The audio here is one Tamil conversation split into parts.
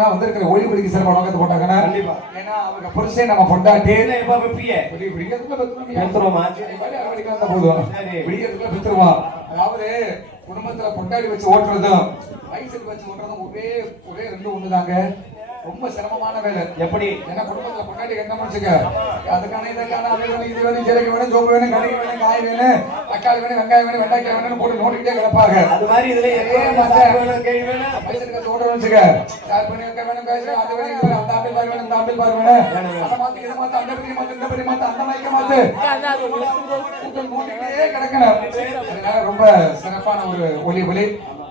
காரணம்னா வந்திருக்கிற ஒளிபடிக்கு சிறப்பான நோக்கத்தை போட்டாங்கன்னா கண்டிப்பா. ஏன்னா அவங்க புருஷன் நம்ம கொண்டாட்டி போதும். அதாவது குடும்பத்துல கொண்டாடி வச்சு ஓட்டுறதும் வயசுக்கு வச்சு ஓட்டுறதும் ஒரே ரெண்டு ஒண்ணுதாங்க. ரொம்ப சிரமமான வேலை. எப்படி? ஏன்னா குடும்பத்துல கொண்டாடி கட்டணும் வச்சுக்க, அதுக்கான இதற்கான அது வேணும் இது வேணும் ஜீரகம் வேணும் சோம்பு வேணும் கடுகு வேணும் காய் வேணும் தக்காளி வேணும் வெங்காயம் வேணும் வெண்டைக்காய் வேணும்னு போட்டு நோட்டிக்கிட்டே கிடப்பாங்க. அது மாதிரி இதுல வயசுக்கு வச்சு ஓட்டுறோம் வச்சுக்க, சார் வேணும் வேணும் காய் வேணும் அது வேணும் இது வேணும் அந்த ஆப்பிள் பாரு வேணும் இந்த ஆப்பிள் பாரு வேணும் அதை மாத்து இதை மாத்து அந்த பெரிய மாத்து இந்த பெரிய மாத்து அந்த மைக்க மாத்து நோட்டிக்கிட்டே கிடக்கணும். அதனால ரொம்ப சிறப்பான ஒரு ஒளி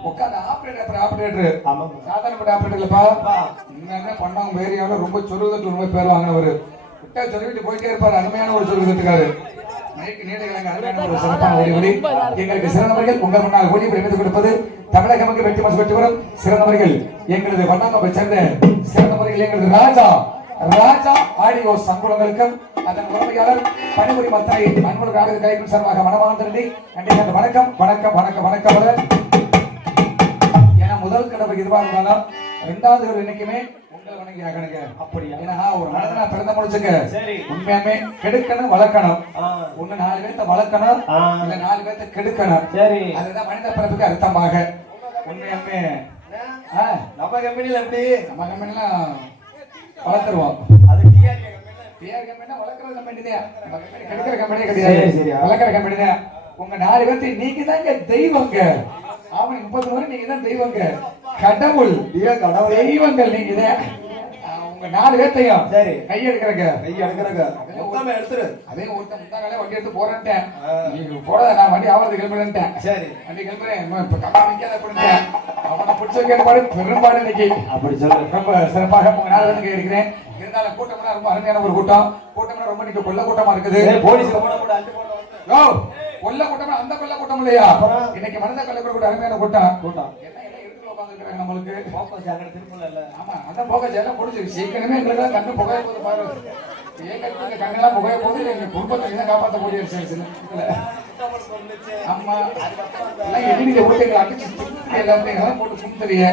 உட்காந்து ஆபரேட்டர் சாதாரணப்பட்ட ஆபரேட்டர்லப்பா என்ன பண்ணாங்க வேறியாலும் ரொம்ப சொல்லுவதற்கு ரொம்ப பேர் வாங்கினவர் விட்டா சொல்லிட்டு போயிட்டே இருப்பாரு. அருமையான ஒரு சொல்லுவதற்காரு எங்களுக்கு சிறந்தவர்கள் உங்கள் முன்னால் ஒளி அமைத்துக் கொடுப்பது தமிழக மக்கள் வெற்றி மாசு வெற்றி வரும் சிறந்தவர்கள் எங்களது வண்ணாமப்பை சேர்ந்த சிறந்தவர்கள் எங்களது ராஜா ஆடியோ சங்குலங்களுக்கும் அதன் உடமையாளர் பணிபுரி மத்தனை அன்பு நாடக கலைக்கும் சார்பாக மனமார்ந்த நன்றி. வணக்கம் வணக்கம் வணக்கம் வணக்கம். முதல் கடமை இதுவா இருந்தாலும் ரெண்டாவது ஒரு இன்னைக்குமே உங்களை வணங்கி ஆகணுங்க. அப்படியா? ஏன்னா ஒரு மனதனா பிறந்த முடிச்சுக்க உண்மையாமே கெடுக்கணும் வளர்க்கணும். ஒண்ணு 4 பேர்த்த வளர்க்கணும் இல்ல 4 பேர்த்த கெடுக்கணும். சரி, அதுதான் மனித பிறப்புக்கு அர்த்தமாக. உண்மையாமே நம்ம கம்பெனில எப்படி நம்ம கம்பெனிலாம் வளர்த்துருவோம். அது டிஆர் கம்பெனினா வளர்க்குற கம்பெனி தான், கெடுக்கிற கம்பெனியே கிடையாது, வளர்க்குற கம்பெனி தான். உங்க 4 பேர்த்த நீங்க தாங்க தெய்வங்க. அவன் 30 வரை நீங்க தான் தெய்வங்க, கடவுள் தெய்வங்கள் நீங்க தான். உங்க 4 பேர்த்தையும் சரி கை எடுக்கிறங்க எடுத்துரு. அதே ஒருத்தன் முந்தாங்களே வண்டி எடுத்து போறேன்ட்டேன், நீங்க போறத நான் வண்டி ஆவது கிளம்புறேன்ட்டேன். சரி வண்டி கிளம்புறேன் இப்ப கம்பெனி நிக்காத அப்படின்ட்டேன். அவனை பிடிச்ச கேட்பாடு பெரும்பாடு இன்னைக்கு அப்படி சொல்ல ரொம்ப சிறப்பாக உங்க 4 பேருக்கு இருக்கிறேன். இருந்தாலும் கூட்டம்னா ரொம்ப அருமையான ஒரு கூட்டம்னா ரொம்ப நீங்க கொல்ல கூட்டமா இருக்குது. போலீஸ் கொல்ல கூட்டம் அந்த கொல்ல கூட்டம் இல்லையா? இன்னைக்கு மனித கொல்ல கூட அருமையான கூட்டம் என்ன எடுத்து உட்காந்துருக்காங்க நம்மளுக்கு ஆமா அந்த போக்கஸ் எல்லாம் முடிஞ்சு சீக்கிரமே எங்களுக்கு கண்ணு புகைய போது பாரு. கண்ணெல்லாம் புகைய போது எங்க குடும்பத்தை தான் காப்பாற்ற முடியாது. ஆமா எல்லாம் எதிரிக்க போட்டு எங்களை அடிச்சு எல்லாத்தையும் போட்டு சுத்தறிய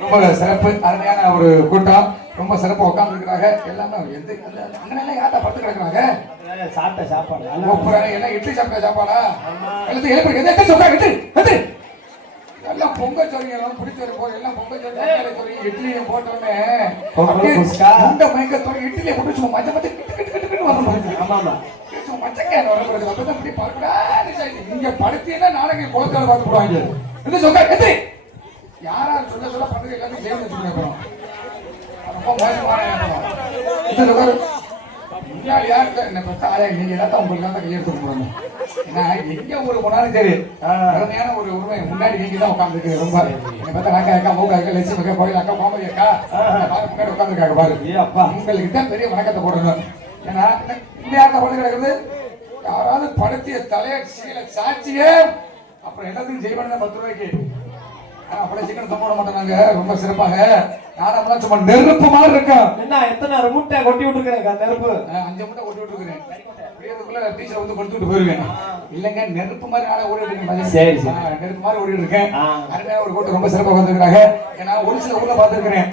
ரொம்ப சிறப்பு அருமையான ஒரு கூட்டம். ரொம்ப சிறப்பா உட்கார்ந்து இருக்கிறாங்க. எல்லாமே அங்கெல்லாம் யார்ட்டா படுத்து கிடக்குறாங்க? சாப்பிட்ட சாப்பாடு எல்லாம் இட்லி சாப்பிட்ட சாப்பாடா? எல்லாம் பொங்க சொல்லிங்க பிடிச்ச போய் எல்லாம் பொங்க சொல்லி இட்லியை போட்டோன்னே அந்த மயக்கத்தோட இட்லியை போட்டு சும்மா மச்ச மச்ச இங்க படுத்தீங்கன்னா நாளைக்கு கோலத்தால பார்த்து போடுவாங்க. என்ன சொல்ல யாரா சொல்ல சொல்ல பண்றது எல்லாத்தையும் சேர்ந்து வச்சுக்கணும். ஒரு போனாலும் சரி அருமையான ஒரு உரிமை முன்னாடி நீங்க தான் உட்காந்துருக்கு. ரொம்ப அக்கா மூக்க லட்சுமி கோயில் அக்கா மாமரி அக்கா முன்னாடி உட்காந்துருக்காங்க பாரு. அப்பா உங்களுக்கு தான் பெரிய வணக்கத்தை போடணும். ஏன்னா யாருக்கா படுத்து கிடக்குது? யாராவது படுத்திய தலைய சீல சாட்சியே அப்புறம் எல்லாத்தையும் செய்வாங்க 10 ரூபாய்க்கு. அப்படி சீக்கிரம் தப்போட மாட்டாங்க. ரொம்ப சிறப்பாக நாடகம்லாம் சும்மா நெருப்பு மாதிரி இருக்கும். என்ன எத்தனை மூட்டை கொட்டி விட்டுருக்கேன்? நெருப்பு 5 மூட்டை கொட்டி விட்டுருக்கேன். டீச்சர் வந்து கொடுத்துட்டு போயிருவேன். இல்லங்க நெருப்பு மாதிரி நாடகம் ஓடிட்டு இருக்கேன். சரி நெருப்பு மாதிரி ஓடிட்டு இருக்கேன். அருமையா ஒரு கூட்டம் ரொம்ப சிறப்பாக வந்துருக்காங்க. ஏன்னா ஒரு சில ஊர்ல பார்த்துருக்கிறேன்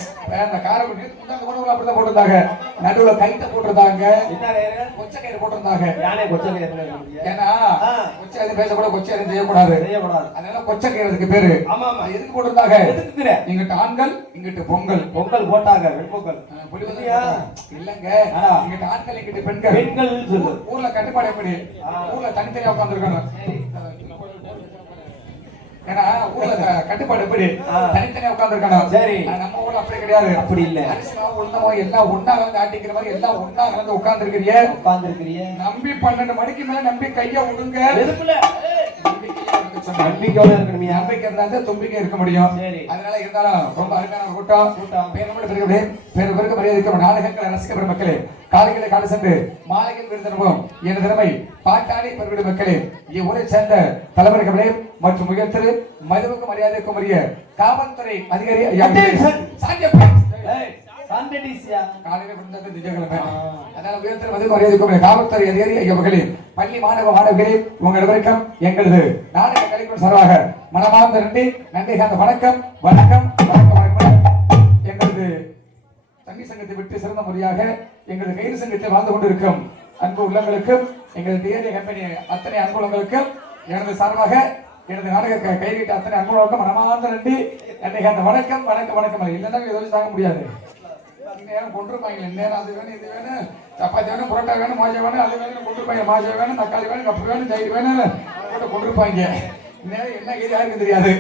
அந்த காரக்குடி அப்படிதான் போட்டிருந்தாங்க. நடுவுல கைட்ட போட்டிருந்தாங்க, கொச்சை கயிறு போட்டிருந்தாங்க. ஏன்னா கொச்சை எதுவும் பேசக்கூடாது, கொச்சை எதுவும் செய்யக்கூடாது. அதனால கொச்சை கயிறுக்கு பேரு எதுக்கு போட்டிருந்தாங்க? இங்கிட்ட ஆண்கள் இங்கிட்டு பொங்கல் போட்டாங்க. வெண்பொங்கல் இல்லங்க இங்கிட்ட ஆண்கள் இங்கிட்ட பெண்கள். ஊர்ல கட்டுப்பாடு எப்படி? ஊர்ல தனித்தனியா உட்கார்ந்துருக்கணும். ஏன்னா ஊர்ல கட்டுப்பாடு எப்படி? தனித்தனியா உட்கார்ந்துருக்கணும். சரி நம்ம ஊர்ல அப்படி கிடையாது. அப்படி இல்ல எல்லாம் ஒன்னா கலந்து ஆட்டிக்கிற மாதிரி எல்லாம் ஒன்னா கலந்து உட்கார்ந்துருக்கிறீங்க. நம்பி 12 மணிக்கு மேல நம்பி கைய விடுங்க. நம்பிக்கையோட இருக்கணும். நம்பிக்கை இருந்தா தும்பிக்கை இருக்க முடியும். அதனால இருந்தாலும் ரொம்ப அருமையான கூட்டம். பேருக்கு மரியாதை நாடகங்களை ரசிக்க மக்களே, காலைகளை காலை சென்று மாலைகள் விருந்தனும் என் திறமை பாட்டாளி பெருவிடு மக்களே, இவ்வூரை சேர்ந்த தலைவர்களே மற்றும் உயர்த்திரு மதுவுக்கு மரியாதைக்கும் உரிய காவல்துறை அதிகாரி காவல்துறை அதிகாரி ஐயவர்களே, பள்ளி மாணவ மாணவர்களே, உங்கள் வரைக்கும் எங்களது நாடக கலைக்கும் சார்பாக மனமார்ந்த நன்றி. சார்ந்த வணக்கம் வணக்கம் வணக்கம். எங்களது தண்ணி சங்கத்தை விட்டு சிறந்த முறையாக எங்களது கயிறு சங்கத்தில் வாழ்ந்து கொண்டிருக்கும் அன்பு உள்ளங்களுக்கும் எங்களது டிஆர்ஏ கம்பெனி அத்தனை அன்பு உள்ளங்களுக்கும் எனது சார்பாக எனது நாடக கைவிட்ட அத்தனை அன்பு உள்ளவங்களுக்கும் மனமார்ந்த நன்றி. என்னைக்கு அந்த வணக்கம் வணக்கம் வணக்கம் இல்லைன்னா எதுவும் தாங்க முடியாது. நேரம் கொண்டிருப்பாங்க, நேரம் அது வேணும் இது வேணும், சப்பாத்தி வேணும், புரோட்டா வேணும், மாஜா வேணும், அது வேணும் கொண்டிருப்பாங்க, மாஜா வேணும், தக்காளி வேணும், கப்பு வேணும், தயிர் வேணும் போட்டு கொண்டிருப்பாங்க. நேரம் என்ன கேது யாருக்கும் தெரியாது.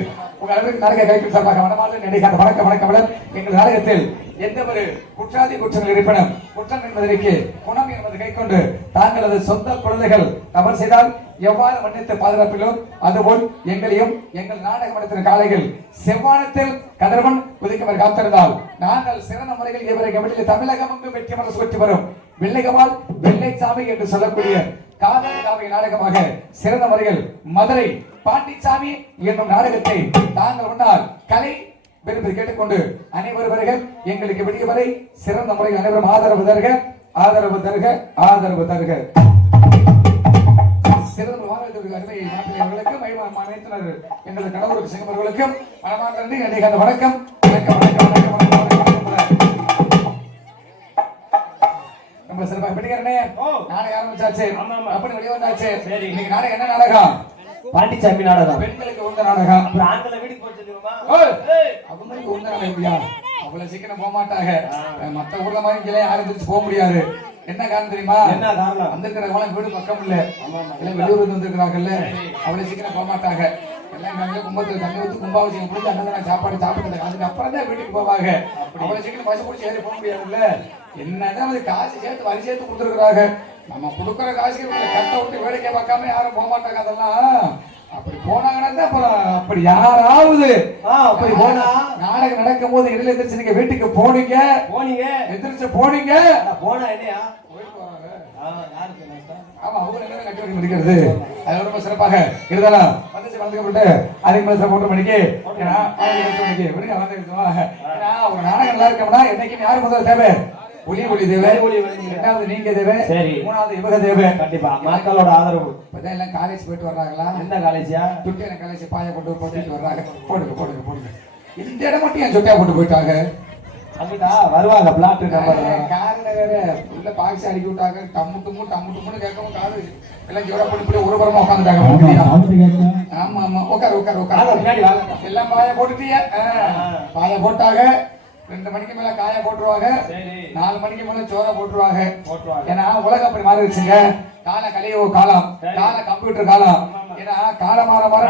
உங்க அளவுக்கு நாடக கைக்கு சார்பாக மனமார்ந்த நினைக்காத வணக்கம் வணக்கம். எங்கள் நாடகத்தில் எந்த ஒரு குற்றாதி குற்றங்கள் இருப்பினும் குற்றம் என்பதற்கு குணம் என்பதை கை கொண்டு தாங்களது சொந்த குழந்தைகள் தவறு செய்தால் எவ்வாறு மன்னித்து பாதுகாப்பிலோ அதுபோல் எங்களையும் எங்கள் நாடக மன்றத்தின் காலைகள் செவ்வானத்தில் கதிரவன் குதிக்கவர் காத்திருந்தால் நாங்கள் சிறந்த முறையில் இவரை கவனித்து தமிழகம் எங்கும் வெற்றி மனசு பெற்று வரும் வெள்ளைகவால் வெள்ளைச்சாமி என்று சொல்லக்கூடிய காதல் காவிய நாடகமாக சிறந்த முறையில் மதுரை பாண்டிச்சாமி என்னும் நாடகத்தை தாங்கள் முன்னால் கலை விரும்பி கேட்டுக்கொண்டு அனைவரும் வருக எங்களுக்கு விடிய வரை சிறந்த முறையில் அனைவரும் ஆதரவு தருக ஆதரவு தருக ஆதரவு தருக. சிறந்த அருமை மாப்பிள்ளைகளுக்கும் எங்களது கடவுளுக்கு சிங்கமர்களுக்கும் மனமார்ந்த நன்றி. அன்றைக்கு அந்த வணக்கம் வணக்கம் வணக்கம் வணக்கம் வணக்கம். நம்ம சிறப்பாக பிடிக்கிறனே நாடகம் ஆரம்பிச்சாச்சு, அப்படி வெளியே வந்தாச்சு. இன்னைக்கு நாடகம் என்ன நாடகம்? பாண்டிச்சாமி நாடகம். பெண்களுக்கு உந்த நாடகம். ஆண்களை வீட்டுக்கு போச்சுமா அவங்களுக்கு உந்த நாடகம். அவ்வளவு சீக்கிரம் போக மாட்டாங்க. மத்த ஊர்ல மாதிரி இங்கே யாரும் திருச்சி போக முடியாது. என்ன காரணம் தெரியுமா? என்ன காரணம்? வந்திருக்கிறவங்க வீடு பக்கம் இல்ல, வெளியூர் வந்திருக்கிறாங்கல்ல, அவ்வளவு சீக்கிரம் போக மாட்டாங்க. எல்லாம் கும்பத்துல தண்ணி ஊற்றி கும்பாபிஷேகம் முடிஞ்சு அண்ணன் சாப்பாடு சாப்பிட்டு அதுக்கப்புறம் தான் வீட்டுக்கு போவாங்க. அவ்வளவு சீக்கிரம் பசு பிடிச்சி ஏறி போக முடியாதுல்ல. என்னதான் அது காசு சேர்த்து வரி சேர்த்து கொடுத்துருக்குறாங்க. நம்ம கொடுக்குற காசுக்கு கட்ட விட்டு வேடிக்கை பார்க்காம யாரும் போக மாட்டாங்க. அதெல்லாம் அப்படி போனாங்கன்னா அப்புறம் அப்படி யாராவது அப்படி போனா நாடகம் நடக்கும் போது இடையில எந்திரிச்சு நீங்க வீட்டுக்கு போனீங்க எந்திரிச்சு போனீங்க போனா என்னையா போயிட்டு வராங்க. ஆமா அவங்க என்ன கட்டி வரைக்கும் முடிக்கிறது அது ரொம்ப சிறப்பாக இருந்தாலும் வந்துச்சு வளர்த்துக்கப்பட்டு அதுக்கு மேல 3 மணிக்கு விடுங்க வந்து ஒரு நாடகம் நல்லா இருக்கோம்னா என்னைக்கு யாரு முதல்ல தேவை? ஒளி ஒளி தேவை, இரண்டாவது நீங்க தேவை, மூணாவது இவங்க தேவை. கண்டிப்பா மக்களோட ஆதரவு. இப்பதான் எல்லாம் காலேஜ் போயிட்டு வர்றாங்களா? எந்த காலேஜா? துட்டியான காலேஜ் பாய போட்டு போட்டுட்டு வர்றாங்க. போடுங்க போடுங்க போடுங்க. இந்த இடம் மட்டும் என் சொட்டையா போட்டு போயிட்டாங்க. அப்படிதா வருவாங்க பிளாட் காரணம் வேற உள்ள பாக்ஸ் அடிக்கி விட்டாங்க. டம்மு டும்முன்னு கேட்கவும் காது எல்லாம் ஜோட போட்டு ஒருபுறமா உட்காந்துட்டாங்க. ஆமா ஆமா உட்காரு உட்காரு உட்காரு. எல்லாம் பாய போட்டுட்டிய பாய போட்டாங்க. 2 மணிக்கு மேல காய போட்டுருவாங்க, 4 மணிக்கு மேல சோற போட்டுருவாங்க. ஏன்னா உலகம் அப்படி மாறிடுச்சுங்க. கால கலியோ காலம், கால கம்ப்யூட்டர் காலம். ஏன்னா காலம் மாற மாற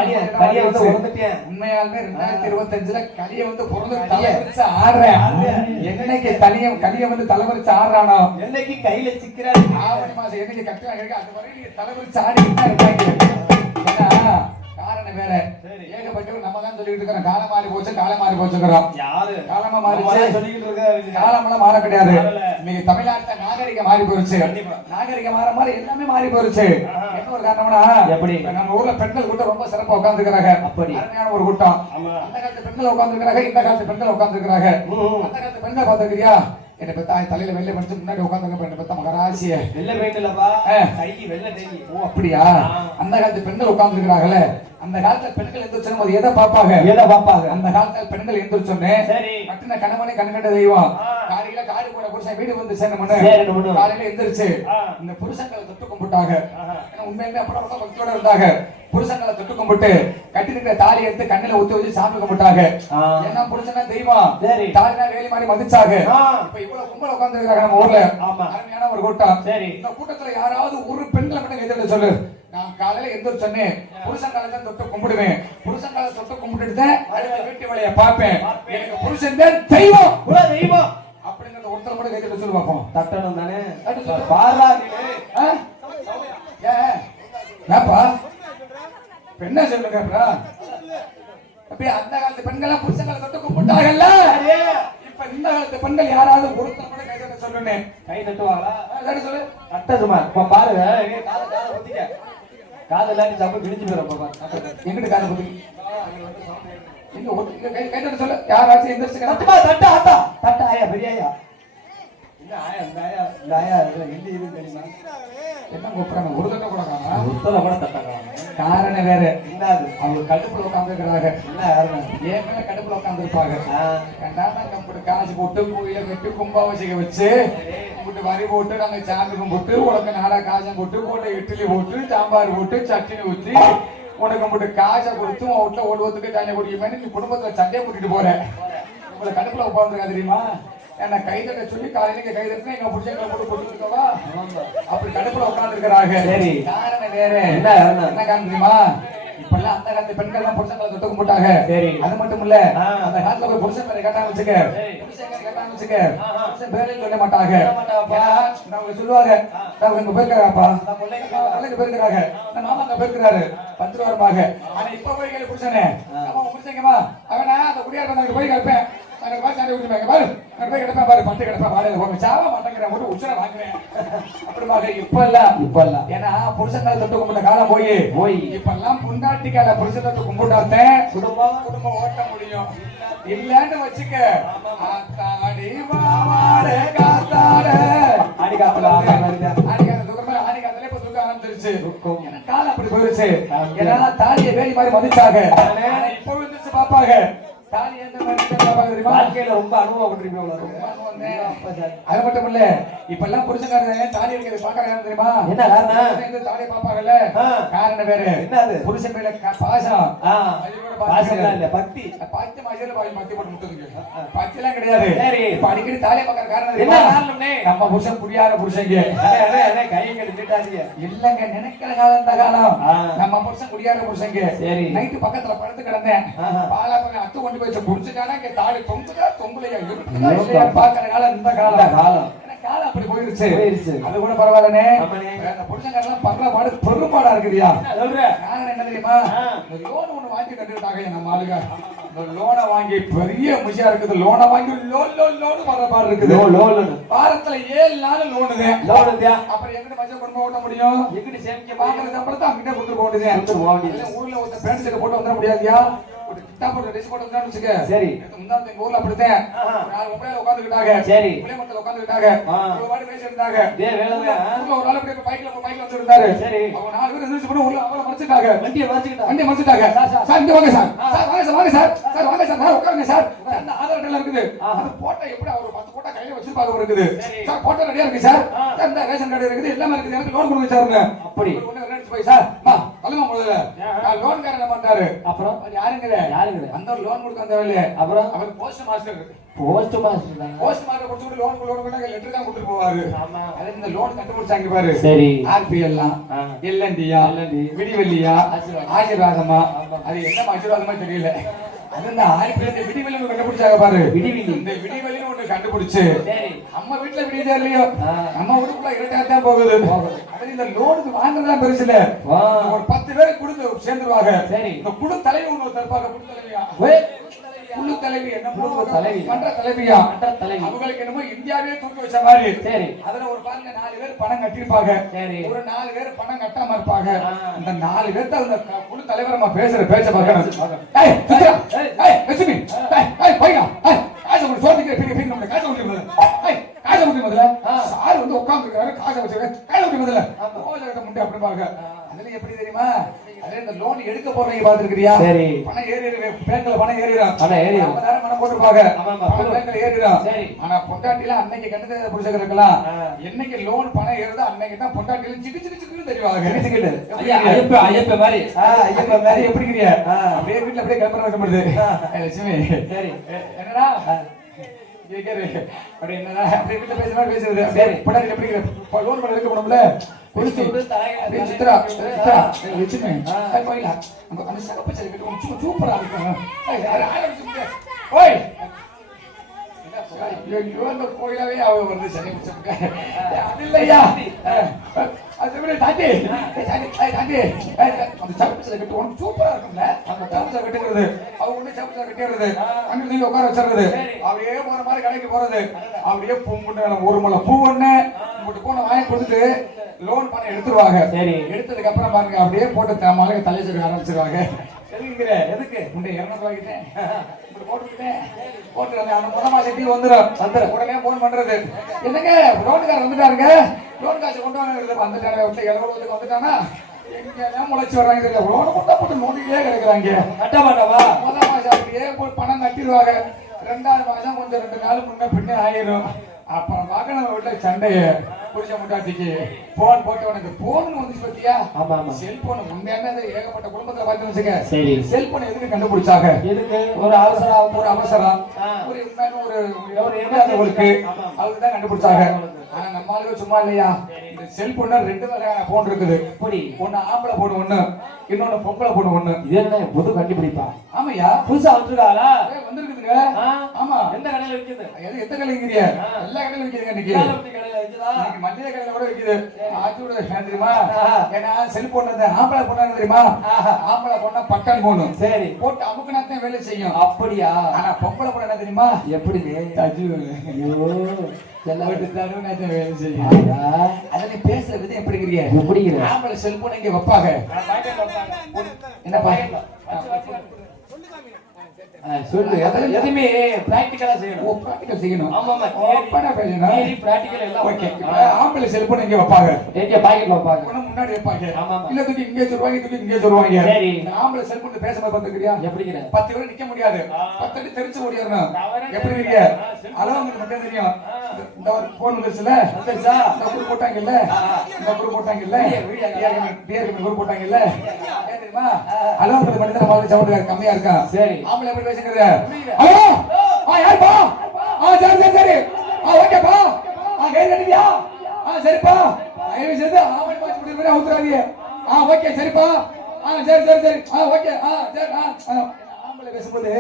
உண்மையாலுமே 2025ல கலிய வந்து பிறந்து தலைவரிச்சு ஆடுறேன். என்னைக்கு கலிய வந்து தலைவரிச்சு ஆடுறானோ என்னைக்கு கையில சிக்கிறாரு ஆவணி மாசம் என்னைக்கு கட்டுறாங்க அது வரை நீங்க தலைவரிச்சு ஆடிக்கிட்டு இருக்காங்க. ஏன்னா காரணம் வேற. ஏகப்பட்டவர் நம்ம தான் சொல்லிட்டு இருக்கிறோம் காலம் மாறி போச்சுக்கிறோம். காலமா மாறிச்சு, காலமெல்லாம் மாற கிடையாது. இன்னைக்கு தமிழ்நாட்டுல நாகரிகம் மாறி போயிருச்சு. நாகரிகம் மாற எல்லாமே மாறி போயிருச்சு. என்ன ஒரு காரணம்னா எப்படி நம்ம ஊர்ல பெண்கள் கூட்டம் ரொம்ப சிறப்பா உட்கார்ந்துருக்காங்க. அப்படி அருமையான ஒரு கூட்டம். அந்த காலத்து பெண்கள் உட்கார்ந்துருக்காங்க, இந்த காலத்து பெண்கள் உட்கார்ந்துருக்காங்க. அந்த காலத்து பெண்கள் பார்த்துக்கிறியா? என்ன பத்தா தலையில வெள்ளை படிச்சு முன்னாடி உட்காந்துருக்க என்ன பத்தா மகராசிய வெள்ளை வேண்டலப்பா கை வெள்ளை டை. ஓ அப்படியா? அந்த காலத்து பெண்கள் உட்கார்ந்துருக்காங்கல்ல. அந்த காலத்துல பெண்கள் எந்திரிச்சோம் போது எதை பார்ப்பாங்க? அந்த காலத்துல பெண்கள் எந்திரிச்சோன்னே கட்டின கணவனை கண்கண்ட தெய்வம். காலையில காடு கூட புருஷன் வீடு வந்து சேர்ந்து காலையில எந்திரிச்சு இந்த புருஷங்களை தொட்டு கும்பிட்டாங்க. உண்மையிலுமே அப்புறம் பக்தியோட இருந்தாங்க. புருஷங்களை தொட்டு கும்பிட்டு கட்டி இருக்கிற தாலி எடுத்து கண்ணில ஊத்தி வச்சு சாமி கும்பிட்டாங்க. ஏன்னா புருஷனா தெய்வம், தாலினா வேலி மாதிரி மதிச்சாங்க. இப்ப இவ்வளவு கும்பல் உட்கார்ந்து இருக்காங்க நம்ம ஊர்ல. அருமையான ஒரு கூட்டம். இந்த கூட்டத்துல யாராவது ஒரு பெண்களை மட்டும் எதிர்த்து சொல்லு. நான் காலையில எந்திரிச்சோன்னே புருஷன் காலத்தை தொட்டு கும்பிடுவேன். புருஷன் காலத்தை தொட்டு கும்பிட்டுட்டு தான் அடுத்த வீட்டு வேலையை பார்ப்பேன். எனக்கு புருஷன் தான் தெய்வம் தெய்வம் அப்படிங்கறத ஒருத்தர் மட்டும் எதிர்த்து சொல்லு பார்ப்போம். தட்டணும் தானே பாரா ஏப்பா என்ன சொல்லுங்க? அப்படியே அந்த காலத்து பெண்கள் புருஷங்களை தொட்டு கும்பிட்டாங்கல்ல. இப்ப இந்த காலத்து பெண்கள் யாராவது ஒருத்தர் கூட கை தட்ட சொல்லுங்க. கை தட்டுவாங்களா? சொல்லு தட்டதுமா. இப்ப பாருங்க காது இல்லாட்டி சாப்பிட்டு கிழிச்சு போயிடும். எங்கிட்ட காதை பத்தி கை தட்ட சொல்லு. யாராச்சும் எந்திரிச்சு தட்ட ஆத்தா தட்ட ஆயா பெரியாயா என்ன ஆயா இந்த ஆயா இந்த ஆயா ஹிந்தி இது தெரியுமா? என்ன கூப்பிடுறாங்க? ஒரு தட்ட கூட காணா, ஒரு தட்ட கூட தட்டாங்க. காரணம் வேற. என்னது? அவங்க கடுப்புல உட்காந்துருக்கிறாங்க. என்ன காரணம்? ஏன் மேல கடுப்புல உட்காந்துருப்பாங்க. கண்டாதான் கம்பெனி காசு போட்டு கோயில கட்டி கும்பாபிஷேகம் வச்சு கும்பிட்டு வரி போட்டு நாங்க சாமி கும்பிட்டு உனக்கு நாடா காசம் போட்டு போட்டு இட்லி போட்டு சாம்பார் போட்டு சட்னி ஊற்றி உனக்கு கும்பிட்டு காசை கொடுத்து உன் வீட்டுல ஒழுவத்துக்கு தண்ணி குடிக்குமே நீ குடும்பத்துல சண்டையை கூட்டிட்டு போற. உங்களை கடுப்புல உட்காந்துருக்கா தெரியுமா? என்ன கைதட்ட சொல்லி காலையில கைதட்டு எங்க புடிச்சவங்களை போட்டு கொடுத்துருக்கவா? அப்படி கடுப்புல உட்கார்ந்து இருக்கிறாங்க. சரி, காரணம் வேற. என்ன காரணம் தெரியுமா? இப்பெல்லாம் அந்த காலத்து பெண்கள் எல்லாம் புருஷங்களை தொட்டு கும்பிட்டாங்க. சரி, அது மட்டும் இல்ல, அந்த காலத்துல போய் புருஷன் பேரை கேட்டாங்க வச்சுக்க, புருஷன் கேட்டாங்க வச்சுக்க, புருஷன் பேரையும் சொல்ல மாட்டாங்க. அவங்க சொல்லுவாங்க, நான் இங்க போயிருக்காங்கப்பா, பிள்ளைங்க போயிருக்காங்க, நான் மாமா அங்க போயிருக்கிறாரு, 10 ரூபா வருவாங்க. ஆனா இப்ப போய் கேளு புருஷனே, நம்ம புருஷங்கம்மா அவனா அந்த குடியார் வந்தாங்க போய் கேட்பேன், எனக்கு பாரு சாண்டி ஊற்றிப்பாங்க பாரு, நான் போய் கிடப்பேன் பாரு, பட்டு கிடப்பேன் வாடகை போங்க, சாவ மாட்டேங்கிறேன் மட்டும் உச்சரை வாங்குறேன். அப்படி பாக்க இப்ப இல்ல. ஏன்னா புருஷங்களை தொட்டு கும்பிட்ட காலம் போய் இப்பெல்லாம் பொண்டாட்டிக்கால புருஷன் தொட்டு கும்பிட்டாத்தேன் குடும்பம் ஓட்ட முடியும். இல்லன்னு வச்சுக்க, ஆத்தாடி வாவாட காத்தாட ஆடிக்காத்த தூக்கமே ஆடிக்காத்தலே இப்ப தூக்க ஆரம்பிச்சிருச்சு. காலம் அப்படி போயிருச்சு. ஏன்னா தாலியை வேலி மாதிரி மதிச்சாங்க. இப்ப வந்துச்சு பாப்பாங்க. தாலி எந்த மாதிரி பாப்பாங்க தெரியுமா? வாழ்க்கையில ரொம்ப அனுபவப்பட்டிருப்பீங்க. அது மட்டும் இல்ல, இப்ப எல்லாம் புருஷன்காரங்க தாலி இருக்கிறது பாக்குறாங்க தெரியுமா? என்ன காரணம்? இந்த தாலியை பாப்பாங்கல்ல, காரணம் வேற. என்னது? புருஷன் மேல பாசம். பாசம் இல்ல, பக்தி. பக்தி மஜில பாய் மத்தி போட்டு முட்டுதுங்க. பக்தி எல்லாம் கிடையாது. சரி, இப்ப அடிக்கடி தாலியை பாக்குற காரணம் என்ன தெரியுமா? காரணம்னே? நம்ம புருஷன் புரியாத புருஷங்க. கைங்க நிட்டாதீங்க. இல்லங்க, நினைக்கிற காலம் இந்த காலம். நம்ம புருஷன் குடியார புருஷங்க. சரி, நைட்டு பக்கத்துல படுத்து கிடந்தேன். பாலா பண்ண அத்து கொண்டு போய் புடிச்சுட்டானா இங்க தாலி தொங்குதா தொங்குலையா இருக்குதா இல்லையா பாக்குற காலம் இந்த காலம். காலம் அப்படி போயிருச்சு. அது கூட பரவாயில்லனே. அந்த புருஷங்கெல்லாம் படுற பாடு பெரும்பாடா இருக்குதியா. காரணம் என்ன தெரியுமா? இந்த லோன் ஒண்ணு வாங்கி கட்டிட்டாங்க நம்ம ஆளுங்க. இந்த லோனை வாங்கி பெரிய முஷியா இருக்குது. லோனை வாங்கி லோன் வர பாடு இருக்குது. வாரத்துல 7 நாள் லோனுங்க. அப்புறம் எங்கிட்ட மச்ச குடும்பம் ஓட்ட முடியும்? எங்கிட்ட சேமிக்க பாக்குற சம்பளத்தை அங்கிட்ட கொடுத்துட்டு போகுது. ஊர்ல ஒருத்த பேண்ட் ஷர்ட் போட்டு வந்துட முடியாதியா? ஒரு கிட்டா போட்டு ட்ரெஸ் போட்டு வந்தான்னு வச்சுக்க. சரி, முன்னாடி எங்க ஊர்ல அப்படித்தான் 4 முறையில உட்காந்துக்கிட்டாங்க. சரி, பிள்ளை மட்டல உட்காந்துக்கிட்டாங்க. ஒரு வாடி பேசி இருந்தாங்க. ஊர்ல ஒரு ஆள் அப்படியே பைக்ல வந்து இருந்தாரு. சரி, அவங்க 4 பேர் எந்திரிச்சு போய் ஊர்ல அவளை மறைச்சிட்டாங்க. வண்டியை மறைச்சிட்டாங்க. சார் இங்க வாங்க சார். சார் வாங்க சார். சார் வாங்க சார். நான் உட்காருங்க சார். அந்த ஆதார் அட்டைல இருக்குது. அது போட்டோ எப்படி அவர் 10 போட்டோ கையில வச்சிருப்பாங்க இருக்குது. சார் போட்டோ ரெடியா இருக்கு சார். இந்த ரேஷன் கார்டு இருக்குது. எல்லாமே இருக்குது. எனக்கு லோன் கொடுங்க சார்ங்க. அப்படி ஒண்ணு ரெண்டு போய் சார் சொல்லுமா முதல்ல நான் லோன் கார என்ன பண்றாரு. அப்புறம் யாருங்க அந்த லோன் கொடுக்க வந்தவங்க. அப்புறம் அவர் போஸ்ட் மாஸ்டர் கொடுத்து லோன் லெட்டர் தான் கொடுத்துட்டு போவாரு. அது இந்த லோன் கண்டுபிடிச்சாங்க பாரு. சரி, ஆர்பிஎல் எல்என்டியா விடிவெள்ளியா ஆசீர்வாதமா, அது என்ன ஆசீர்வாதமா தெரியல. அது இந்த ஆர்பிஎல் விடிவெள்ளி கண்டுபிடிச்சாங்க பாரு. இந்த விடிவெள்ளின்னு ஒண்ணு கண்டுபிடிச்சு நம்ம வீட்டுல விடியதே இல்லையோ நம்ம வீட்டுக்குள்ள இருட்டாத்தான் போகுது. அது இந்த லோனுக்கு வாங்குறதா பெருசு இல்ல. ஒரு 10 பேருக்கு கொடுத்து சேர்ந்துருவாங்க. இந்த குழு தலைவி ஒண்ணு தருப்பாங்க. குழு தலைவி என்ன மன்ற தலைவியா? அவங்களுக்கு என்னமோ இந்தியாவே தூக்கி வச்ச மாதிரி. சரி, அதுல ஒரு பாருங்க 4 பேர் பணம் கட்டிருப்பாங்க. சரி, ஒரு 4 பேர் பணம் கட்டாம இருப்பாங்க. இந்த 4 பேர்த்த அந்த குழு தலைவர் நம்ம பேசுற பேச்ச பாக்கணும். ஏய் சுத்ரா, ஏய் லட்சுமி, ஏய் போய்டா, ஏய் காசு கொடு சோதிக்கிற பெரிய நம்ம காசு கொடு முதல்ல. ஏய் காசு கொடு முதல்ல. சார் வந்து உட்கார்ந்திருக்காரு, காசை வச்சிருக்காரு, காசு கொடு முதல்ல. ஓஜகட்ட முண்டை அப்படி பாருங்க. அதுல எப்படி தெரியுமா? அதே இந்த லோன் எடுக்க போறவங்க பாத்துக்கிறியா? சரி, பணம் ஏறிடுது. பேங்க்ல பணம் ஏறிடும். பணம் போட்டுருப்பாங்க. பேங்க்ல ஏறிடும். சரி, ஆனா பொண்டாட்டில அன்னைக்கு கண்டுத புருஷர்களுக்கெல்லாம் என்னைக்கு லோன் பணம் ஏறுதோ அன்னைக்கு தான் பொண்டாட்டில சிக்கு தெரியுவாங்க. ஐயப்ப மாதிரி எப்படி கிரியா? அப்படியே வீட்டுல அப்படியே கிளம்புற வைக்கப்படுது. லட்சுமி, சரி என்னடா அப்படி என்னடா அப்படியே வீட்டுல பேசுற மாதிரி பேசுறது. சரி, பொண்டாட்டி எப்படி லோன் பண்ண எடுக்க போனோம்ல சூப்பரா இருக்கும். கோயிலாவே அவ வந்து சரி அது இல்லையா? தாண்டி அந்த சவுப்பச்சில கட்டு ஒன்று சூப்பரா இருக்கும்ல. அந்த சவுப்பச்சில கட்டுக்கிறது அவங்க ஒண்ணு சவுப்பச்சில கட்டிடுறது அங்க நீங்க உட்கார வச்சிருது. அப்படியே போற மாதிரி கடைக்கு போறது. அப்படியே பூ ஒரு முளை பூ ஒண்ணு போன வாங்கி கொடுத்துட்டு லோன் பணம் எடுத்துருவாங்க. சரி, எடுத்ததுக்கு அப்புறம் பாருங்க அப்படியே போட்டு மலைக்கு தலை சொல்லி ஆரம்பிச்சிருவாங்க. எதுக்கு 200 ரூபாய்க்கிட்டேன் போட்டு அந்த முதல் மாசத்துக்கு வந்துடும். உடனே போன் பண்றது, என்னங்க லோனுக்காரர் வந்துட்டாருங்க, லோன் காசு கொண்டு வாங்க வந்துட்டாங்க. வந்துட்டானா எங்கெல்லாம் முளைச்சு வர்றாங்க தெரியல. ரோட கொண்டா போட்டு நோண்டிட்டே கிடக்குறாங்க. கட்ட மாட்டவா முதல் மாசம் அப்படியே போய் பணம் கட்டிடுவாங்க. 2வது மாசம் கொஞ்சம் 2 நாள் முன்ன பின்ன ஆயிரும். அப்புறம் பார்க்க நம்ம வீட்டுல சண்டைய புடிச்ச முட்டாட்டிக்கு போன் போட்டு உனக்கு போன் வந்துச்சு பத்தியா? ஆமா ஆமா செல்போன் முன்னே ஏகப்பட்ட குடும்பத்துல பார்த்து வச்சுக்க. சரி செல்போன் எதுக்கு கண்டுபிடிச்சாங்க? எதுக்கு ஒரு அவசரம் ஒரு அவசரம் ஒரு உங்களுக்கு அதுதான் கண்டுபிடிச்சாங்க. ஆனா நம்ம ஆளுங்க சும்மா இல்லையா? இந்த செல்போன்ல 2 வகையான போன் இருக்குது. எப்படி? ஒண்ணு ஆம்பளை போன் ஒண்ணு, இன்னொன்னு பொம்பளை போன் ஒண்ணு. இது என்ன புது கண்டுபிடிப்பா? ஆமையா புதுசா வந்துருக்காளா? வந்திருக்குதுங்க. ஆமா. எந்த கடையில விக்குது? எந்த கடையில விக்கிறீங்க? எல்லா கடையில விக்குதுங்க இன்னைக்கு. கடையில விக்குதா? இன்னைக்கு மல்லிகை கடையில கூட விக்குது. ஆச்சூட தெரியுமா? ஏன்னா செல்போன் வந்து ஆம்பளை போனா தெரியுமா? ஆம்பளை போனா பட்டன் போன். சரி. போட்டு அமுக்குனாத்தான் வேலை செய்யும். அப்படியா? ஆனா பொம்பளை போன் என்ன தெரியுமா? எப்படி? வேலை செய்யும். அத நீ பேசுற விதம் எப்படிங்கிறிய? எப்படிங்கிற? ஆம்பளை செல்போன் இங்க வைப்பாங்க. என்னப்பா? சொல்லு. எதுவுமே பிராக்டிகலா செய்யணும். பிராக்டிகல் செய்யணும். ஆமா ஆமா. ஓப்பனா பேசணும். பிராக்டிகல் எல்லாம் ஓகே. ஆம்பளை செல்போன் இங்க வைப்பாங்க. எங்க பாக்கெட்ல வைப்பாங்க. ஒண்ணு முன்னாடி வைப்பாங்க. ஆமா. இல்ல தூக்கி இங்கே சொல்வாங்க, தூக்கி இங்கே சொல்வாங்க. சரி. ஆம்பளை செல்போன் பேசுறது பாத்துக்கிறியா? எப்படிங்கிற? 10 பேர் நிக்க முடியாது. 10 அடி தெரிச்சு ஓடிறணும். எப்படிங்கிறிய? அளவுக்கு மட்டும் தெரியும். இந்த ஒரு போன் வந்துருச்சுல? வந்துருச்சா? இந்த குரூப் போட்டாங்கல்ல? இந்த குரூப் போட்டாங்கல்ல? பேர் குரூப் போட்டாங்கல்ல? ஏன் தெரியுமா? அளவுக்கு மட்டும் தான் வாழ்க்கை சவுண்ட் கம்மியா இருக்கா. சரி. ஆம்பளை எப்படி பேசுறது? ஹலோ யாருப்பா? சரி ஓகேப்பா. கை கட்டியா? சரிப்பா. ஐவி சேர்ந்து ஆவணி பாத்து முடிவு அவுத்துறாதீங்க. ஓகே சரிப்பா. சரி ஓகே சரி. ஆம்பளை பேசும்போது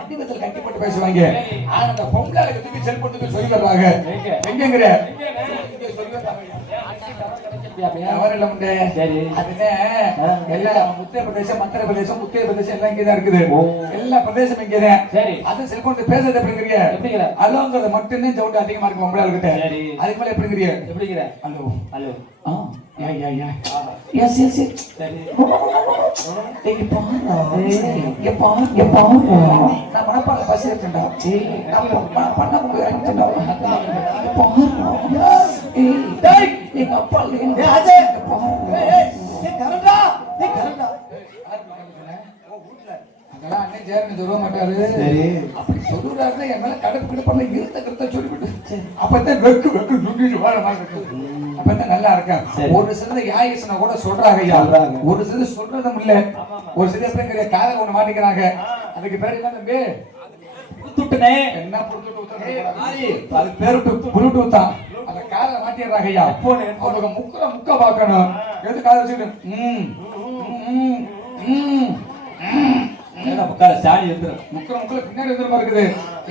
அடிவத்தில் கட்டி போட்டு பேசுவாங்க. ஆனா அந்த பொம்பளை தூக்கி செல்போன் சொல்லி வர்றாங்க. எங்கங்கிற அவரில் உண்டு. எல்லாம் உத்தர பிரதேசம், மத்திய பிரதேசம், உத்தர பிரதேசம் எல்லாம் இங்கதான் இருக்குது. எல்லா பிரதேசம் இங்கதான். அது செல்போன் பேசுறது எப்படிங்கிறிய? அலோங்கிறது மட்டும்தான் சவுண்ட் அதிகமா இருக்கும் பொம்பளை கிட்ட. அதுக்கு மேல எப்படிங்கிறிய? ஹலோ ஹலோ மனப்பாட பசி இருக்கா? பண்ண எங்க அப்பா அதெல்லாம் அண்ணன் சேரன் சொல்ல மாட்டாரு. அப்படி சொல்லுறாருன்னா என் மேல கடுப்பு கிடப்பா இருந்த கருத்தை சொல்லிவிட்டு அப்பதான் வெக்கு சுட்டிட்டு வாழ மாதிரி இருக்கு. அப்பதான் நல்லா இருக்கேன். ஒரு சிலர் யாயசனை கூட சொல்றாங்க ஐயா. ஒரு சிலர் சொல்றதும் இல்ல. ஒரு சில பேர் காதல் ஒண்ணு மாட்டிக்கிறாங்க. அதுக்கு பேரு என்ன தம்பி? என்ன அது பேரு புளூடூத் தான். அந்த காதல மாட்டிடுறாங்க ஐயா. அவங்க முக்க பாக்கணும். எது காதல் வச்சுக்கிட்டு பின்னாடி இருக்குது.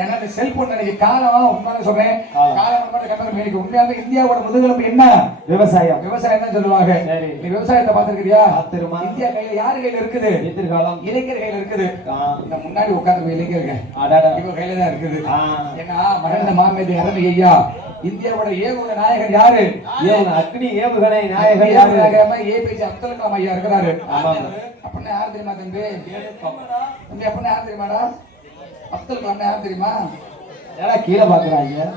ஏன்னா செல்போன் காலம் உண்மையான சொல்றேன். காலம் உண்மையாக இந்தியாவோட முதுகெலும்பு என்ன? விவசாயம். விவசாயம் தான் சொல்லுவாங்க. நீ விவசாயத்தை பார்த்திருக்கியா? இந்தியா கையில யாரு கையில இருக்குது? எதிர்காலம் இளைஞர் கையில இருக்குது. இந்த முன்னாடி உட்கார்ந்து இளைஞர்கள் இவங்க கையில தான் இருக்குது. ஏன்னா மகந்த மாமேதி அரணி ஐயா இந்தியாவோட ஏவுகணை நாயகன் யாரு? அக்னி ஏவுகணை நாயகன் யாரு? ஏபிஜே அப்துல் கலாம் ஐயா இருக்கிறாரு. அப்படின்னா யாரு தெரியுமா தம்பி? தம்பி அப்படின்னா யாரு தெரியுமாடா? அப்துல் கலாம் யாரு தெரியுமா? யாரா கீழே பாக்குறாங்க?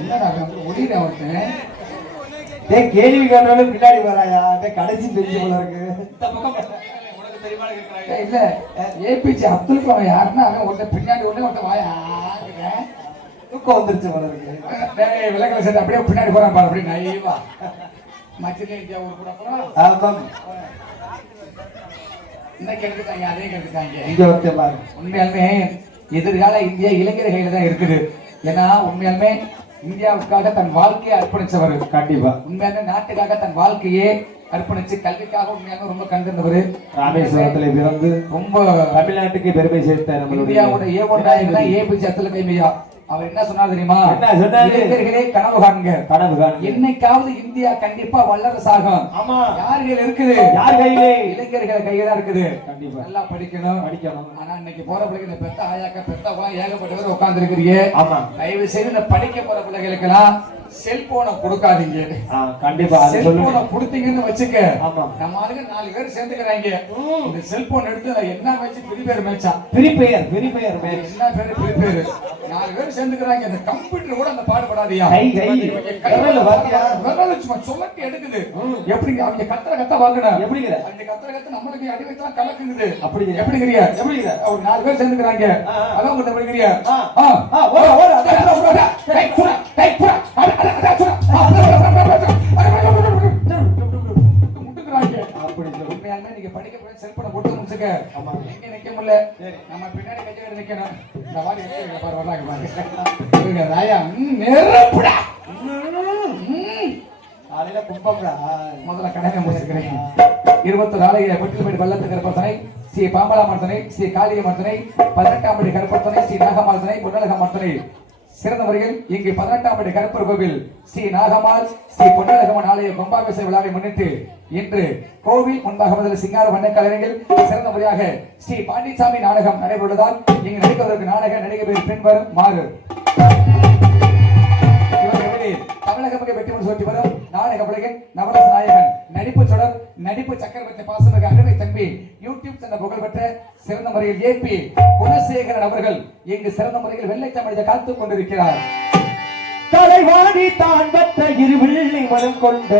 என்னடா ஒளியில ஒருத்தன் கேள்வி கேட்டாலும் பின்னாடி வராயா? கடைசி தெரிஞ்சு போல இருக்கு. இல்ல ஏபிஜே அப்துல் கலாம் யாருன்னா அவன் ஒருத்தன் பின்னாடி ஒருத்தன் வாயா தூக்கம் வந்துருச்சு போல இருக்கு. விலகல சேர்த்து அப்படியே பின்னாடி போறான் பாரு. அப்படி நைவா மச்சில இந்தியா ஒரு கூட போறோம். இன்னைக்கு எடுத்துட்டாங்க, அதே எடுத்துட்டாங்க. இங்க வந்து பாரு. உண்மையாலுமே எதிர்கால இந்தியா இளைஞர் கையில தான் இருக்குது. ஏன்னா உண்மையாலுமே இந்தியாவுக்காக தன் வாழ்க்கையை அர்ப்பணிச்சவர். கண்டிப்பா உண்மையாலுமே நாட்டுக்காக தன் வாழ்க்கையே அர்ப்பணிச்சு கல்விக்காக உண்மையாக ரொம்ப கண்டிருந்தவர். ராமேஸ்வரத்துல பிறந்து ரொம்ப தமிழ்நாட்டுக்கு பெருமை சேர்த்த இந்தியாவோட ஏ1 ஏபிஜே அப்துல் கலாம் ஐயா. அவர் என்ன சொன்னார் தெரியுமா? இளைஞர்களே கனவு காணுங்க. என்னைக்காவது இந்தியா கண்டிப்பா வல்லரசாகும். யார் கையில இருக்குது? யார் கையில? இளைஞர்கள் கையில தான் இருக்குது. கண்டிப்பா நல்லா படிக்கணும். ஆனா இன்னைக்கு போற பிள்ளைங்க பெத்த ஆயாக்க பெத்த ஏகப்பட்டவர் உட்கார்ந்து இருக்கிறீங்க. தயவு செய்து இந்த படிக்க போற பிள்ளைகளுக்கெல்லாம் செல்போனை கொடுக்காதீங்க. கண்டிப்பா செல்போனை கொடுத்தீங்கன்னு வச்சுக்க, ஆமா நம்ம ஆளுங்க 4 பேர் சேர்ந்துக்கிறாங்க. இந்த செல்போன் எடுத்து என்ன மேட்ச், ஃப்ரீ ஃபயர் மேட்சா, ஃப்ரீ ஃபயர் என்ன பேரு, ஃப்ரீ ஃபயர் 4 பேர் சேர்ந்துக்கிறாங்க. இந்த கம்ப்யூட்டர் கூட அந்த பாடுபடாதியா, சும்மா சொல்லி எடுக்குது. எப்படி அவங்க கத்த வாங்கினா எப்படிங்கிற அந்த கத்த நம்மளுக்கு அடி வைத்தான் கலக்குது. அப்படி எப்படிங்கிறியா, எப்படிங்கிற ஒரு 4 பேர் சேர்ந்துக்கிறாங்க. அதான் உங்க எப்படிங்கிறியா, உண்மையாலுமே நீங்க படிக்க போய் செல்போனை போட்டு முடிச்சுக்க. எங்க நிக்க முடியல, நம்ம பின்னாடி கட்சி நிக்கணும். இந்த மாதிரி பாரு வர்றாங்க ராயா, நெருப்புடா காலையில கும்பம்டா. முதல்ல கடையை முடிச்சிருக்கிறேன். 21 ஆலய பட்டியல்பேடு வல்லத்து கருப்பத்தனை, ஸ்ரீ பாம்பலா மர்த்தனை, ஸ்ரீ காளிய மர்த்தனை, 18ஆம் படி கருப்பத்தனை, ஸ்ரீ நாகமார்த்தனை, பொன்னழக மர்த்தனை சிறந்த முறையில் இங்கு 18ஆம் படி கருப்பர் கோவில் ஸ்ரீ நாகமால் ஸ்ரீ பொன்னழகம்மன் ஆலய கும்பாபிஷேக விழாவை முன்னிட்டு இன்று கோவில் முன்பாக முதல் சிங்கார வண்ண கலைஞர்கள் சிறந்த முறையாக ஸ்ரீ பாண்டிசாமி நாடகம் நடைபெறுவதால் இங்கு நடிப்பதற்கு நாடக நடிகை பின்வரும் மாறு. தமிழக வெற்றி சொல்லி வரும் நாடக உலகின் நவரச நாயகன், நடிப்பு தொடர், நடிப்பு சக்கரவர்த்தி, பாசமிகு அருமை தம்பி, யூடியூப் சென்ற புகழ்பெற்ற சிறந்த முறையில் ஏபி குணசேகரன் அவர்கள் இங்கு சிறந்த முறையில் வெள்ளை தமிழை காத்துக் கொண்டிருக்கிறார். தலைவாடி தான் பெற்ற இருவிள்ளி மனம் கொண்ட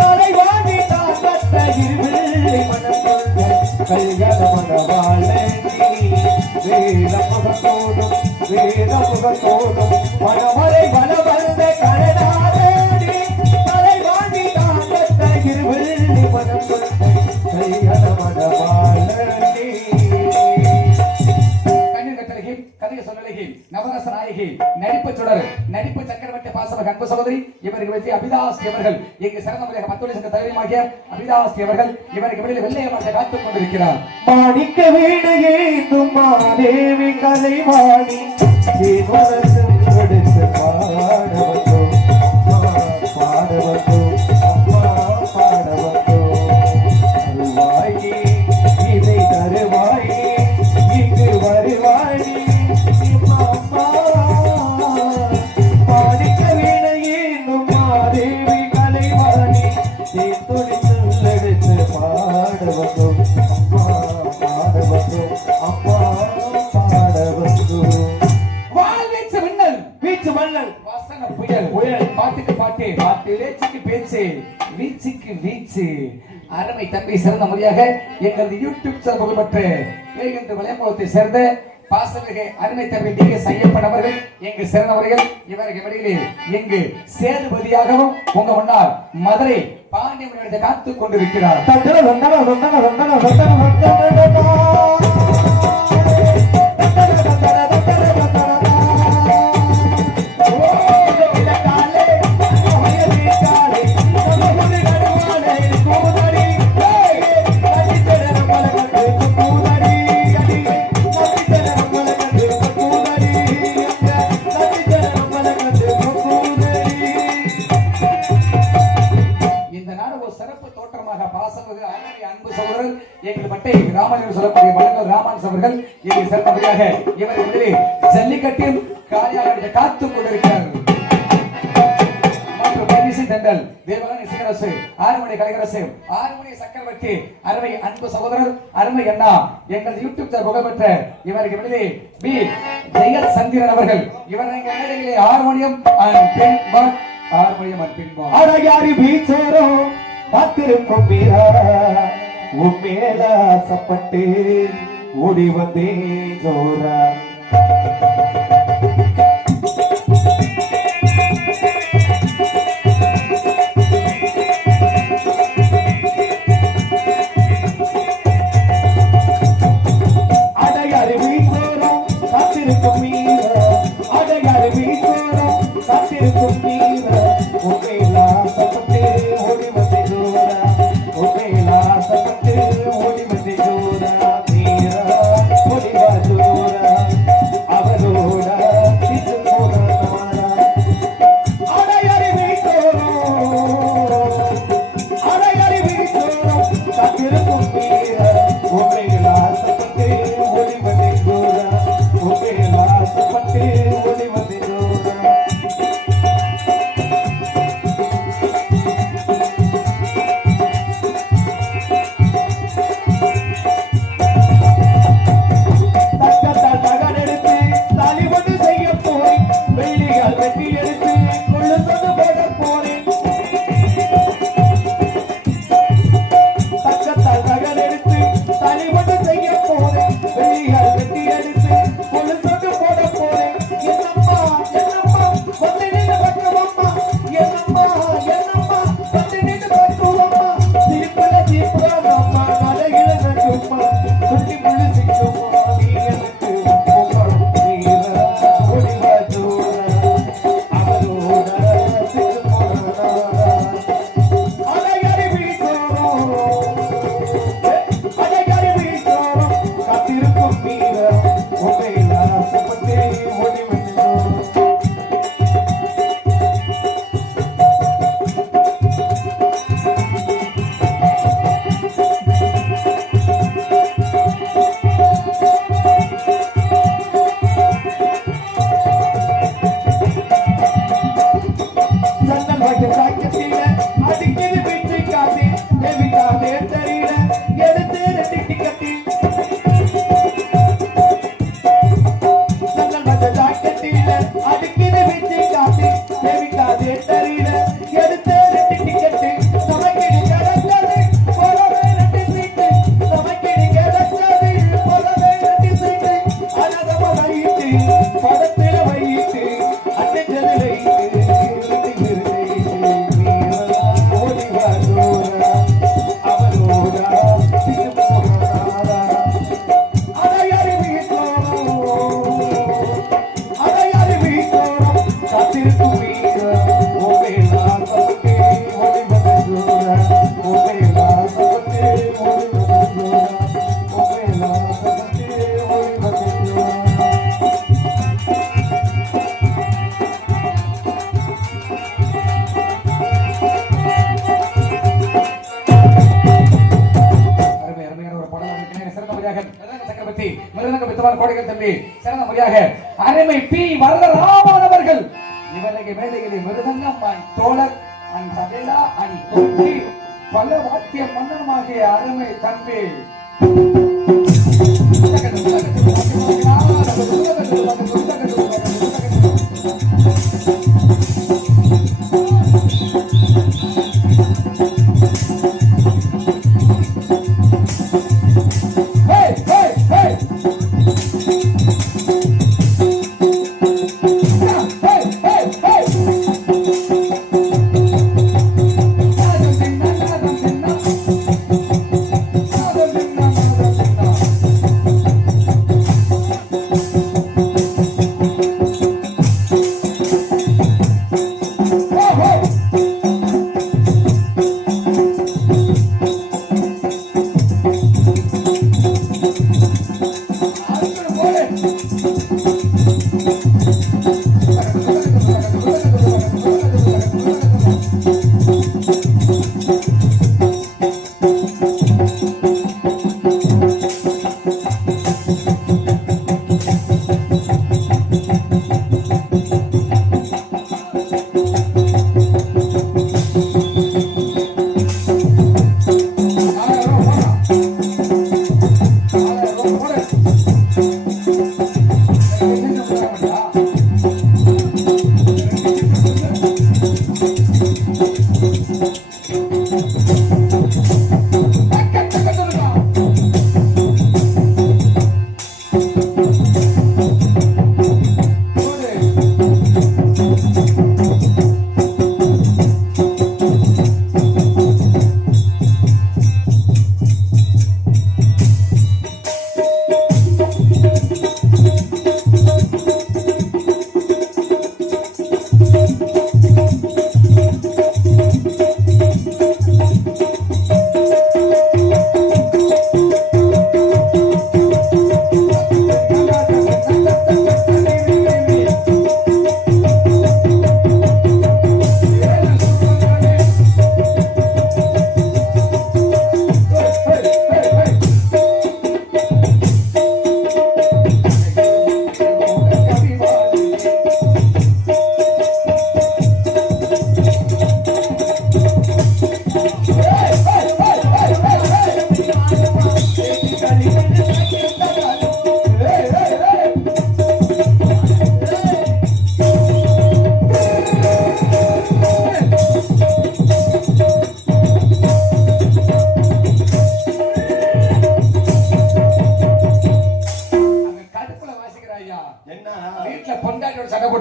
தலைவாடி தான் பெற்ற இருவிள்ளி மனம் கொண்ட கைகடமடவாழ வேதமுகத்தோடும் வேதமுகத்தோடும் மனமலை வளவந்த கடனாடி தலைவாடி தான் பெற்ற இருவிள்ளி மனம் கொண்ட கைகடமடவாழ நவரச நாயகி, நடிப்பு சுடர், நடிப்பு சக்கரவர்த்தி, பாசமிகு அன்பு சகோதரி இவருக்கு வெற்றி அபிதாஸ்ரீ அவர்கள் இங்கு சிறந்த முறையாக மத்தொழி சங்க தலைவருமாகிய அபிதாஸ்ரீ அவர்கள் இவருக்கு வெளியில் வெள்ளையமாக காத்துக் கொண்டிருக்கிறார். மாணிக்க வீணையே தும்மாதேவி கலைவாணி கொடுத்து பாடவந்தோ பாடவந்தோ பாடவந்தோ அருவாயி இதை தருவாயி இங்கு வருவாயி மாணிக்க வீணையே தும்மாதேவி கலைவாணி எடுத்து பாடவந்தோ பாடவந்தோ அம்மா பாடவந்தோ வாழ்வீச்சு மின்னல், வீச்சு மன்னல், வாசன புயல், புயல் பாட்டுக்கு பாட்டு, பாட்டு பேச்சுக்கு பேச்சு, வீச்சுக்கு வீச்சு. அருமை தம்பி சிறந்த முறையாக எங்களது யூடியூப் சேனல் புகழ்பெற்ற ஏகென்ற வளையமுகத்தை சேர்ந்த பாசமிகு அருமை தம்பி டி எஸ் ஐயப்பன் அவர்கள் எங்கு சிறந்தவர்கள் இவருக்கு வெளியிலே எங்கு சேதுபதியாகவும் உங்க முன்னால் மதுரை பாண்டியமணி காத்துக் கொண்டிருக்கிறார். ஜல்லிக்கட்டில் காலியாக காத்துக் கொண்டிருக்கிறார். சக்கரவர்த்தி அருமை அன்பு சகோதரர் அருமை அண்ணா எங்கள் யூடியூப் சேனல் புகழ்பெற்ற இவருக்கு வெளியே பி ஜெய சந்திரன் அவர்கள் இவரை ஹார்மோனியம் காத்திருக்கும் வீரா உன் மேல ஆசைப்பட்டு ஓடி வந்தே ஜோரா அடையாறு வீசோரம் காத்திருக்கும் வீரா அடையாறு வீசோரம் காத்திருக்கும் வீரா உன் மேல ஆசைப்பட்டு ஓடி வந்தே ஜோரா உன் மேல ஆசைப்பட்டு ஓடி வந்தே ஜோரா வீரா ஓடிவா ஜோரா அவரோட திட்டு போறாரா அடையாறு வீசோரம் காத்திருக்கும் வீரா உன் மேல ஆசைப்பட்டு ஓடி வந்தே ஜோரா உன் மேல ஆசைப்பட்டு அவர் கோடிகள் தம்பி சிறந்த முறையாக அருமை பி வரதராமன் அவர்கள் இவருக்கு மேடையிலே மிருதங்கம் தோழர் அண்ட் தபேலா அண்ட் தொட்டி பல வாத்திய மன்னனுமாகிய அருமை தம்பி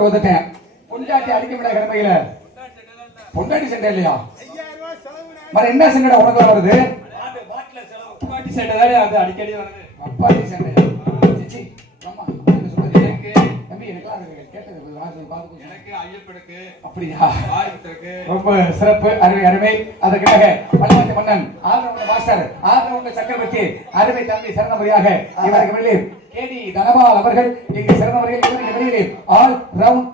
வந்துட்டேன். பொண்டாட்டி அடிக்க விட கடமையில பொண்டாட்டி சண்டை இல்லையா? மற என்ன சண்டை உனக்கு வருது? அப்பாட்டி சண்டை தானே அது அடிக்கடி வருது. அப்பாட்டி சண்டை. சிச்சி அம்மா என்ன சொல்றது? தம்பி எனக்குலாம் கேட்டது பாத்து எனக்கு ஐயப்படுக்கு அப்படியா? ஆர்வத்துக்கு ரொம்ப சிறப்பு அருமை அருமை. அதற்காக பல்லவத்து மன்னன் ஆல்ரவுண்டர் மாஸ்டர் ஆல்ரவுண்டர் சக்கரவர்த்தி அருமை தம்பி சரணமுறையாக இவருக்கு வெளியே கேடி தனபால் அவர்கள் இங்கு சிறந்தவர்கள் இவருக்கு வெளியே ஆல் ரவுண்ட்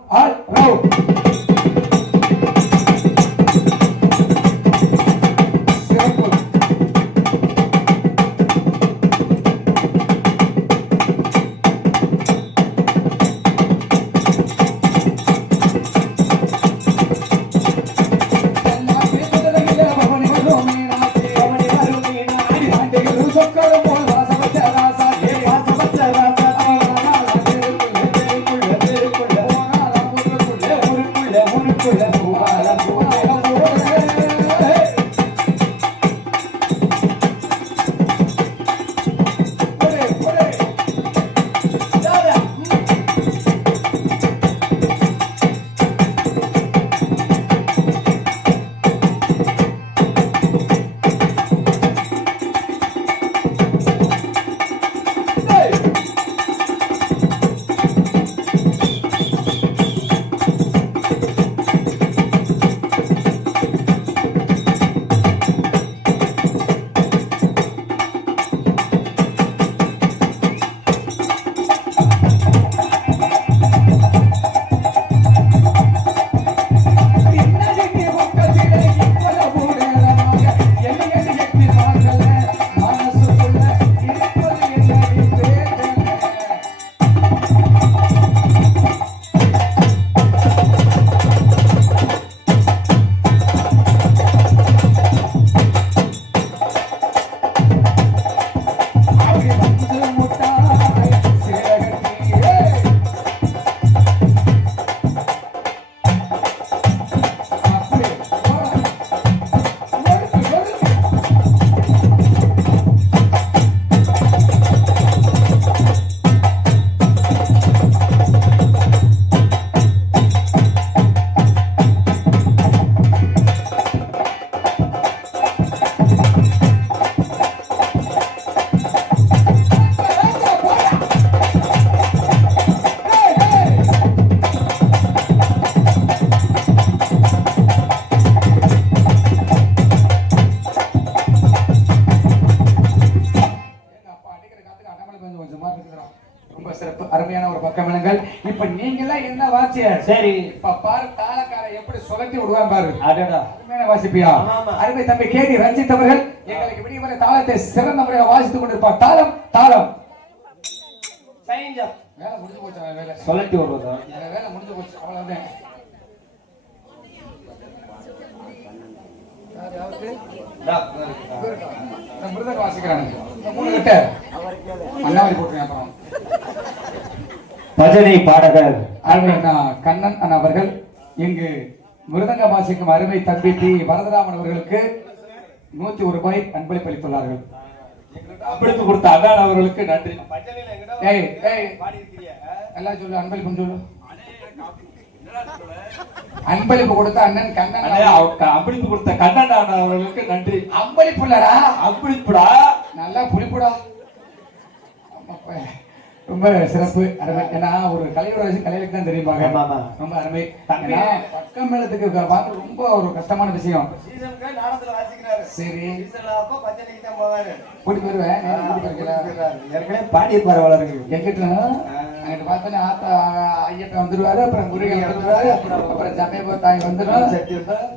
என்ன வாட்சிய சரி இப்ப பாரு தாளக்கார எப்படி சுழட்டி விடுவான் பாரு. அடடா அருமையான வாசிப்பியா? அருமை தம்பி கேடி ரஞ்சித் அவர்கள் எங்களுக்கு விடியவரை தாளத்தை சிறந்த முறையில் வாசித்துக் கொண்டிருப்பார். தாளம் தாளம். வேலை முடிஞ்சு போச்சு. வேலை சொல்லட்டி வருவதா வேலை முடிஞ்சு போச்சு. அவ்வளவுதான். மிருதங்க வாசிக்கிறாங்க. மூணு கிட்ட அண்ணாவை போட்டுருங்க. அப்புறம் பஜனை பாடகர் அருமையா கண்ணன் அண்ணா அவர்கள் இங்கு மிருதங்க வாசிக்கும் அருமை தம்பி டி வரதராமன் அவர்களுக்கு 101 ரூபாய் அன்பளிப்பு அளித்துள்ளார்கள். அன்பளிப்பு கொடுத்த அண்ணா அவர்களுக்கு நன்றி. ஏய் ஏய் எல்லாம் சொல்லு. அன்பளிப்பு சொல்லு. அன்பளிப்பு கொடுத்த அண்ணன் கண்ணன் அன்பளிப்பு கொடுத்த கண்ணன் அவர்களுக்கு நன்றி. அன்பளிப்பு இல்லடா, அன்பளிப்புடா. நல்லா புளிப்புடா. ரொம்ப சிறப்பு அருமை. ஏன்னா ஒரு கலையோட வச்சு கலைகளுக்கு தான் தெரியுமாங்க. ரொம்ப அருமை. ஏன்னா பக்கம் மேளத்துக்கு பார்க்க ரொம்ப ஒரு கஷ்டமான விஷயம். சரி கூட்டி போயிருவேன். ஏற்கனவே பாடிய பரவாயில்ல. எங்கிட்ட அங்கிட்டு பார்த்தோன்னே ஆத்தா ஐயப்பன் வந்துருவாரு, அப்புறம் முருகன் வந்துருவாரு, அப்புறம் ஜமேபோ தாய் வந்துடும்,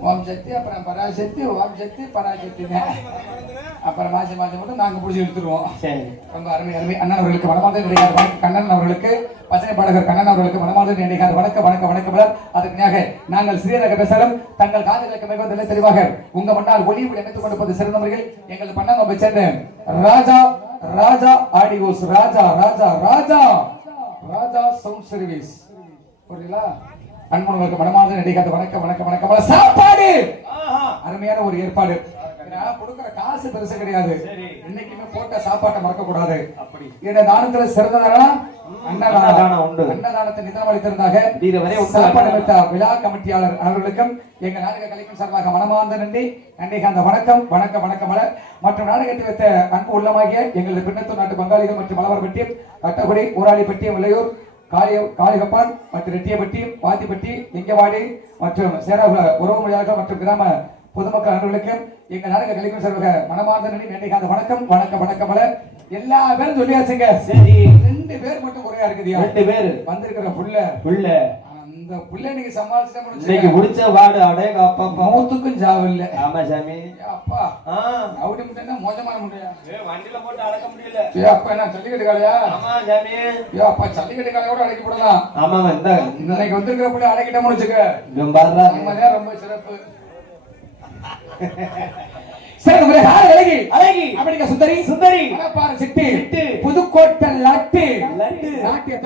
ஓம் சக்தி, அப்புறம் பராசக்தி, ஓம் சக்தி பராசக்திங்க, அப்புறம் மாசி மாசி மட்டும் நாங்க பிடிச்சி எடுத்துருவோம். ரொம்ப அருமை அருமை. அண்ணன் அவர்களுக்கு மனமார்ந்த நினைக்காத கண்ணன் அவர்களுக்கு பச்சனை பாடகர் கண்ணன் அவர்களுக்கு மனமார்ந்த நினைக்காத வணக்க வணக்க வணக்கம். அதற்காக நாங்கள் சிறியதாக பேசலாம். தங்கள் காதுகளுக்கு மிகவும் தெளிவாக உங்க முன்னால் ஒளிவு அமைத்துக் கொண்டிருப்பது சிறந்த முறையில் எங்கள் பண்ண சேர்ந்த Raja Raja audios Raja Raja Raja Raja sound service புரியலா? அன்பர்களுக்கு மனமார்ந்த நினைக்காத வணக்க வணக்க வணக்கம். சாப்பாடு அருமையான ஒரு ஏற்பாடு. கொடுக்கிற காசு பெருசு கிடையாது. இன்னைக்குமே போட்ட சாப்பாட்டை மறக்க கூடாது. அப்படி இந்த தானத்துல சிறந்ததானா அன்னதானம் உண்டு. அன்னதானத்தை நிதானம் அளித்திருந்தாக சாப்பாடு வைத்த விழா கமிட்டியாளர் அவர்களுக்கும் எங்கள் நாடக கலைக்கும் சார்பாக மனமார்ந்த நன்றி. நன்றிக்கு அந்த வணக்கம் வணக்கம் வணக்கம் மற்றும் நாடகத்தை வைத்த அன்பு உள்ளமாகிய எங்களது பின்னத்தூர் நாட்டு பங்காளிகள் மற்றும் மலவரப்பட்டியம், கட்டகுடி, ஊராளிப்பட்டியம், விளையூர், காளிகப்பான் மற்றும் ரெட்டியப்பட்டியம், வாத்திப்பட்டி, எங்கவாடி மற்றும் சேராகுல உறவு மொழியாளர்கள் மற்றும் கிராம பொதுமக்கள் அன்பர்களுக்கும் எங்கள் நாடக கலைக்கும் சார்பாக மனமார்ந்த நன்றி. நன்றிக்கு அந்த வணக்கம் வணக்கம் வணக்கம் எல்லா பேரும் சொல்லியாச்சுங்க. சரி 2 பேர் மட்டும் குறையா இருக்குதியா? 2 பேர் வந்திருக்கிற புள்ள அந்த புள்ள நீங்க சமாளிச்சுட்டா முடிச்ச வாடு அடே அப்பா மௌத்துக்கும் ஜாவ இல்ல. ஆமா சாமி. அப்பா அவுடி முட்டைனா மோசமான முட்டையா? வண்டியில போட்டு அடக்க முடியல. அப்பா என்ன ஜல்லிக்கட்டு காலையா? ஆமா சாமி. அப்பா ஜல்லிக்கட்டு காலையோட அடக்கி போடலாம். ஆமா இன்னைக்கு வந்திருக்கிற புள்ள அடக்கிட்டோம்னு வச்சுக்க ரொம்ப சிறப்பு. அழகி அழகி அப்படிங்க சுந்தரி சுந்தரி சிட்டி புதுக்கோட்டை லட்டு நாட்டிய